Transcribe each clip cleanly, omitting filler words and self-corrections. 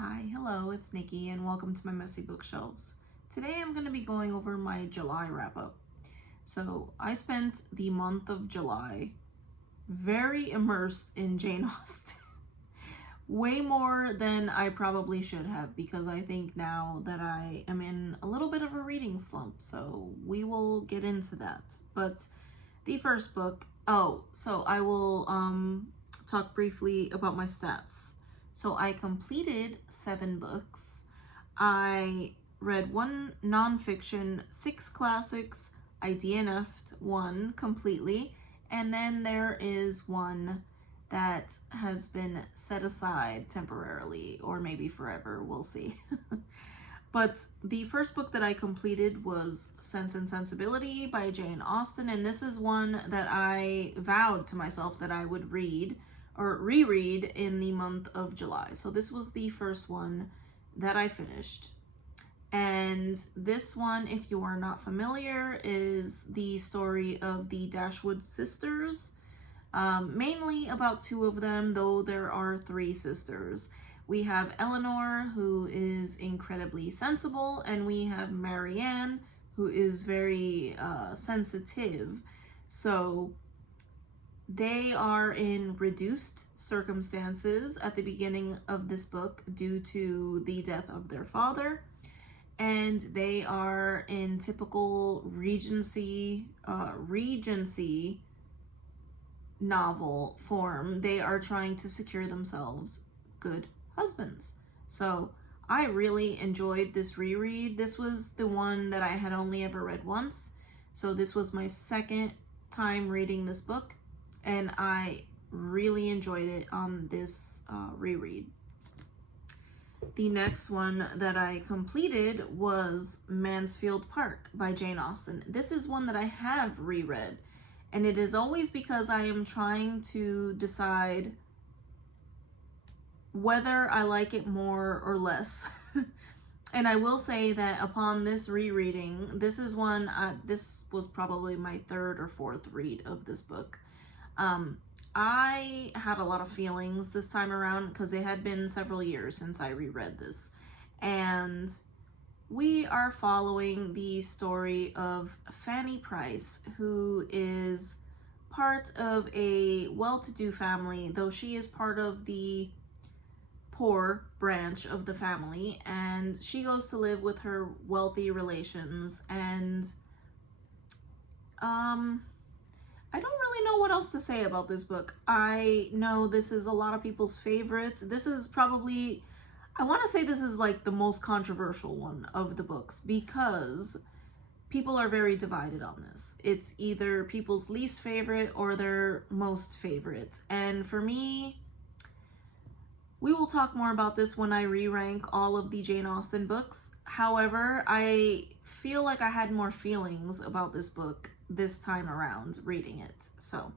Hi, hello, it's Nikki and welcome to my messy bookshelves. Today I'm going to be going over my July wrap-up. So I spent the month of July very immersed in Jane Austen. Way more than I probably should have, because I think now that I am in a little bit of a reading slump, so we will get into that. But the first book, so I will talk briefly about my stats. So I completed 7 books. I read 1 nonfiction, 6 classics. I DNF'd 1 completely. And then there is 1 that has been set aside temporarily, or maybe forever, we'll see. But the first book that I completed was Sense and Sensibility by Jane Austen, and this is one that I vowed to myself that I would read or reread in the month of July. So this was the first one that I finished. And this one, if you are not familiar, is the story of the Dashwood sisters. Mainly about 2 of them, though there are 3 sisters. We have Eleanor, who is incredibly sensible, and we have Marianne, who is very sensitive. So they are in reduced circumstances at the beginning of this book due to the death of their father, and they are in typical Regency novel form. They are trying to secure themselves good husbands. So I really enjoyed this reread. This was the one that I had only ever read once, so this was my second time reading this book, and I really enjoyed it on this reread. The next one that I completed was Mansfield Park by Jane Austen. This is one that I have reread, and it is always because I am trying to decide whether I like it more or less. And I will say that upon this rereading, this is one, this was probably my 3rd or 4th read of this book. I had a lot of feelings this time around because it had been several years since I reread this. And we are following the story of Fanny Price, who is part of a well-to-do family, though she is part of the poor branch of the family, and she goes to live with her wealthy relations, and I don't really know what else to say about this book. I know this is a lot of people's favorite. This is probably, I want to say this is like the most controversial one of the books, because people are very divided on this. It's either people's least favorite or their most favorite. And for me, we will talk more about this when I re-rank all of the Jane Austen books. However, I feel like I had more feelings about this book this time around reading it. So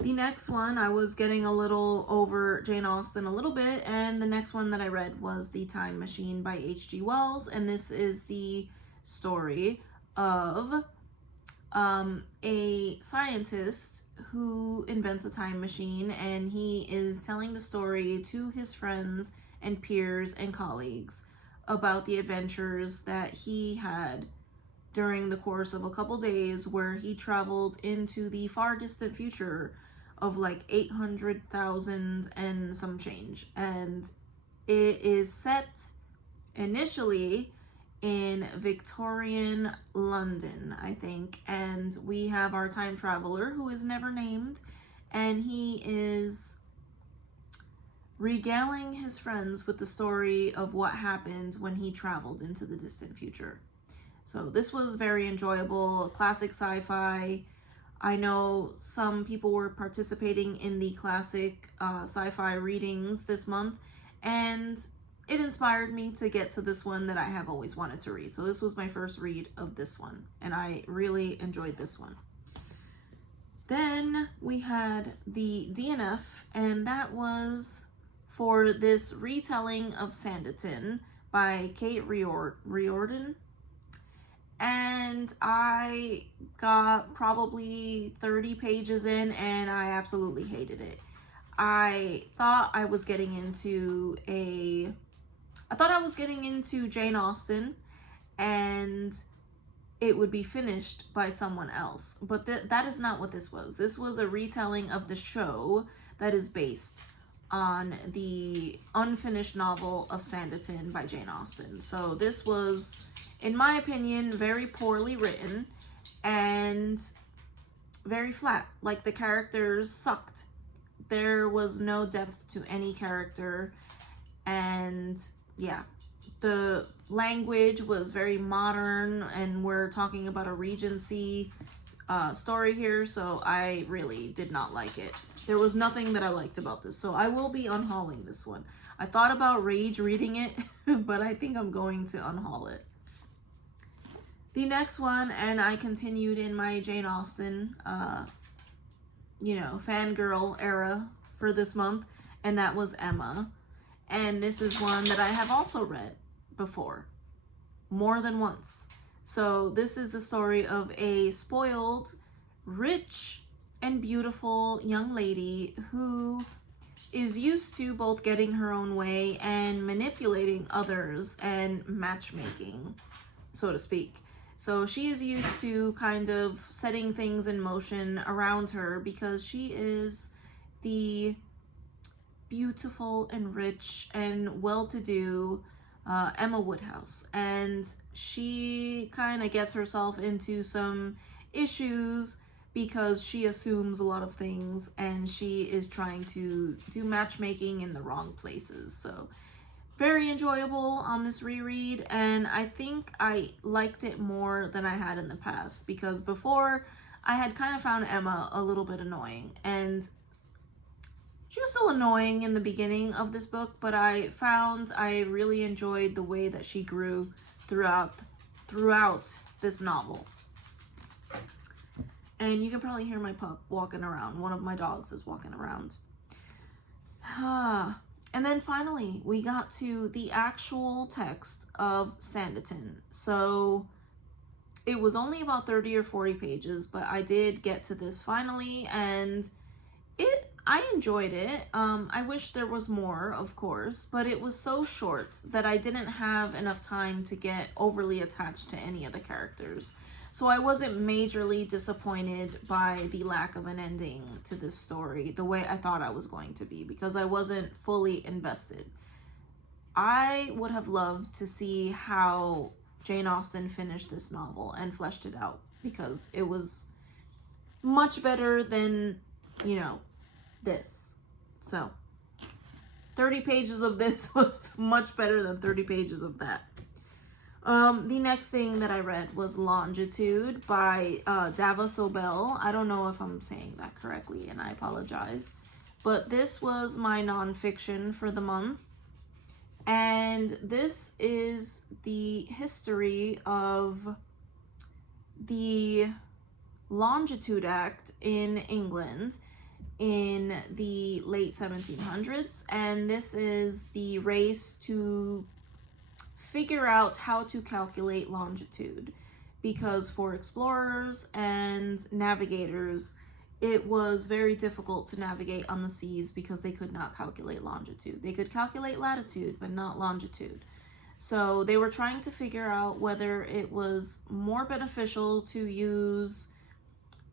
the next one, I was getting a little over Jane Austen a little bit, and the next one that I read was The Time Machine by H.G. Wells, and this is the story of a scientist who invents a time machine, and he is telling the story to his friends and peers and colleagues about the adventures that he had during the course of a couple days, where he traveled into the far distant future of like 800,000 and some change. And it is set initially in Victorian London, I think, and we have our time traveler, who is never named, and he is regaling his friends with the story of what happened when he traveled into the distant future. So this was very enjoyable, classic sci-fi. I know some people were participating in the classic sci-fi readings this month, and it inspired me to get to this one that I have always wanted to read. So this was my first read of this one, and I really enjoyed this one. Then we had the DNF, and that was for this retelling of Sanditon by Kate Riordan. And I got probably 30 pages in, and I absolutely hated it. I thought I was getting into Jane Austen, and it would be finished by someone else. But that is not what this was. This was a retelling of the show that is based on the unfinished novel of Sanditon by Jane Austen. So this was, in my opinion, very poorly written and very flat. Like, the characters sucked. There was no depth to any character, and yeah, the language was very modern, and we're talking about a Regency story here, so I really did not like it. There was nothing that I liked about this, so I will be unhauling this one. I thought about rage reading it, but I think I'm going to unhaul it. The next one, and I continued in my Jane Austen, fangirl era for this month, and that was Emma. And this is one that I have also read before, more than once. So this is the story of a spoiled, rich, and beautiful young lady who is used to both getting her own way and manipulating others and matchmaking, so to speak. So she is used to kind of setting things in motion around her because she is the beautiful and rich and well-to-do Emma Woodhouse. And she kind of gets herself into some issues because she assumes a lot of things, and she is trying to do matchmaking in the wrong places. So very enjoyable on this reread, and I think I liked it more than I had in the past, because before I had kind of found Emma a little bit annoying, and she was still annoying in the beginning of this book, but I found I really enjoyed the way that she grew throughout this novel. And you can probably hear my pup walking around. One of my dogs is walking around. And then finally, we got to the actual text of Sanditon. So it was only about 30 or 40 pages, but I did get to this finally, and I enjoyed it. I wish there was more, of course, but it was so short that I didn't have enough time to get overly attached to any of the characters. So I wasn't majorly disappointed by the lack of an ending to this story the way I thought I was going to be, because I wasn't fully invested. I would have loved to see how Jane Austen finished this novel and fleshed it out, because it was much better than, this. So 30 pages of this was much better than 30 pages of that. The next thing that I read was Longitude by Dava Sobel. I don't know if I'm saying that correctly, and I apologize. But this was my nonfiction for the month. And this is the history of the Longitude Act in England in the late 1700s. And this is the race to figure out how to calculate longitude, because for explorers and navigators it was very difficult to navigate on the seas because they could not calculate longitude. They could calculate latitude but not longitude. So they were trying to figure out whether it was more beneficial to use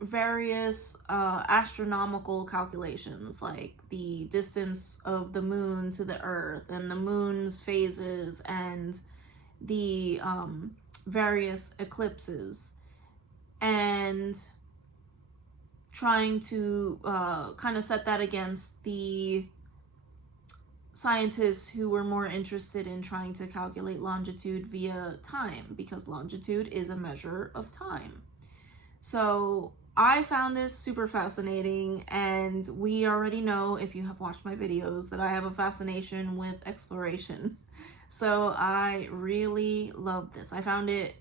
various astronomical calculations, like the distance of the moon to the earth and the moon's phases and the various eclipses, and trying to kind of set that against the scientists who were more interested in trying to calculate longitude via time, because longitude is a measure of time. So I found this super fascinating, and we already know, if you have watched my videos, that I have a fascination with exploration. So I really loved this. I found it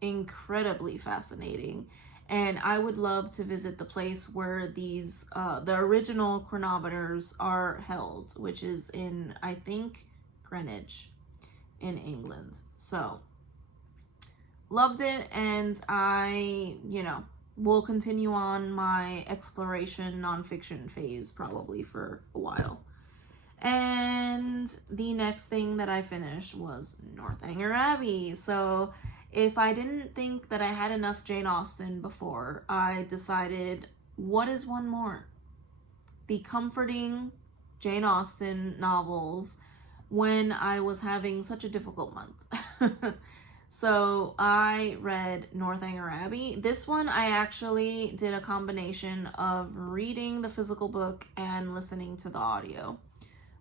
incredibly fascinating, and I would love to visit the place where these, the original chronometers are held, which is in, I think, Greenwich in England. So loved it, and I, will continue on my exploration nonfiction phase probably for a while. And the next thing that I finished was Northanger Abbey. So if I didn't think that I had enough Jane Austen before, I decided, what is one more? The comforting Jane Austen novels when I was having such a difficult month. So I read Northanger Abbey. This one I actually did a combination of reading the physical book and listening to the audio,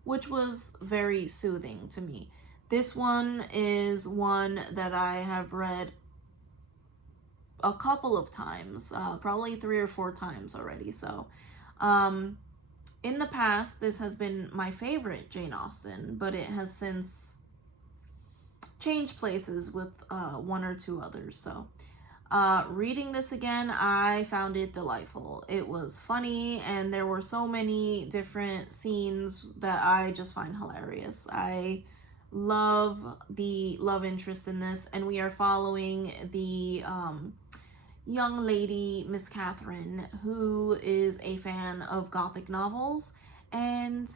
which was very soothing to me. This one is one that I have read a couple of times, probably 3 or 4 times already. So in the past, this has been my favorite Jane Austen, but it has since changed places with 1 or 2 others. So reading this again, I found it delightful. It was funny, and there were so many different scenes that I just find hilarious. I love the love interest in this, and we are following the young lady, Miss Catherine, who is a fan of Gothic novels and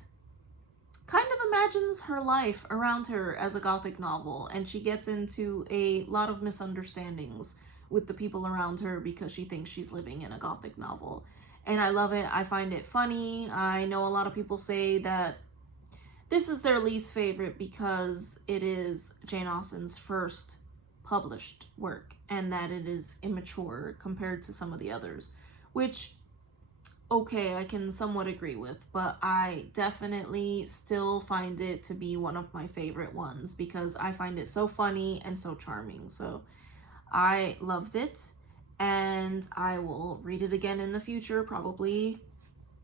kind of imagines her life around her as a Gothic novel, and she gets into a lot of misunderstandings with the people around her because she thinks she's living in a Gothic novel. And I love it. I find it funny. I know a lot of people say that this is their least favorite because it is Jane Austen's first published work and that it is immature compared to some of the others, which, okay, I can somewhat agree with, but I definitely still find it to be one of my favorite ones because I find it so funny and so charming. So I loved it, and I will read it again in the future, probably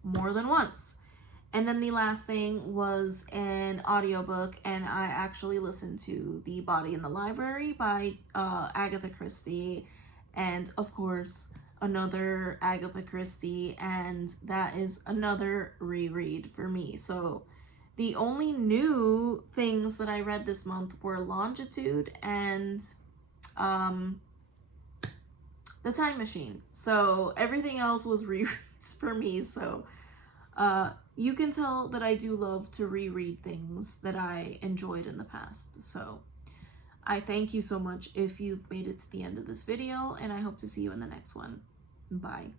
more than once. And then the last thing was an audiobook, and I actually listened to The Body in the Library by Agatha Christie, and of course another Agatha Christie, and that is another reread for me. So the only new things that I read this month were Longitude and The Time Machine. So everything else was rereads for me. So you can tell that I do love to reread things that I enjoyed in the past. So I thank you so much if you've made it to the end of this video, and I hope to see you in the next one. Bye.